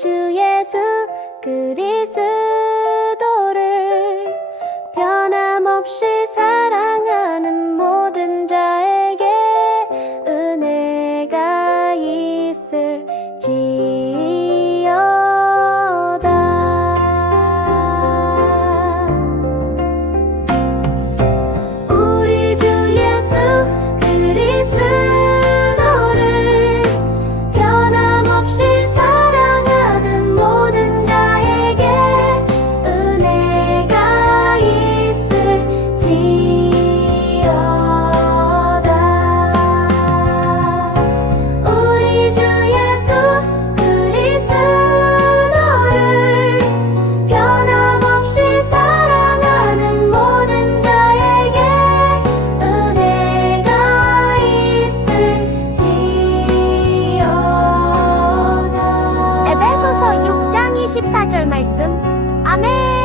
주 예수 그리스도를 변함없이 사랑하는 모든 자에게 은혜가 있을지 14절 말씀. 아멘!